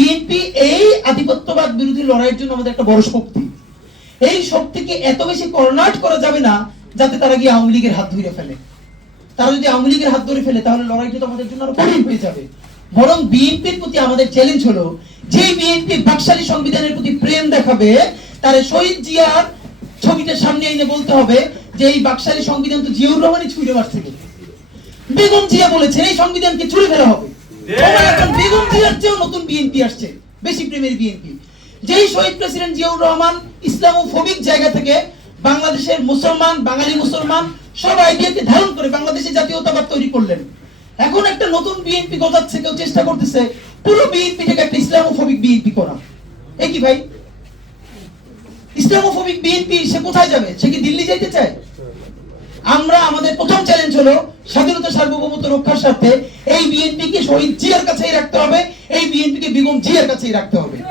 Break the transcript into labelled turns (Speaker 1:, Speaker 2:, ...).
Speaker 1: BNP এই আধিপত্যবাদ বিরোধী লড়াইয়ের জন্য আমাদের একটা বড় শক্তি। এই শক্তিকে এত বেশি কর্নাট করা যাবে না যাতে তারা গিয়ে আওয়ামী লীগের হাত ধরে ফেলে। তারা যদি আওয়ামী লীগের হাত ধরে ফেলে, তাহলে লড়াইটা তো আমাদের জন্য আরও কঠিন হয়ে যাবে। বরং বিএনপির প্রতি আমাদের চ্যালেঞ্জ হলো, যে বিএনপি বাকশালী সংবিধানের প্রতি প্রেম দেখাবে, তার শহীদ জিয়ার ছবিটা সামনে এনে বলতে হবে যে এই বাকশালী সংবিধান তো জিয়াউর রহমানই ছুঁড়ে মারছিল বেগম জিয়া বলেছেন, এই সংবিধানকে ছুঁড়ে ফেলা হবে। এখন বিএনপি বিএনপি থেকে বাংলাদেশের মুসলমান, বাঙালি মুসলমান সব আইডিয়াকে ধারণ করে জাতীয়তাবাদ তৈরি করলেন। এখন একটা নতুন বিএনপি গজাচ্ছে, কেউ চেষ্টা করতেছে পুরো বিএনপিটাকে একটা ইসলামোফোবিক বিএনপি করা। এ কি ভাই? ইসলামোফোবিক বিএনপি সে কোথায় যাবে? সে কি দিল্লি যাইতে চায়? আমরা আমাদের প্রথম চ্যালেঞ্জ হলো স্বাধীনতা সার্বভৌমত্ব রক্ষার স্বার্থে এই বিএনপিকে শহীদ জিয়ার কাছেই রাখতে হবে, এই বিএনপি কে বেগম জিয়ার কাছেই রাখতে হবে।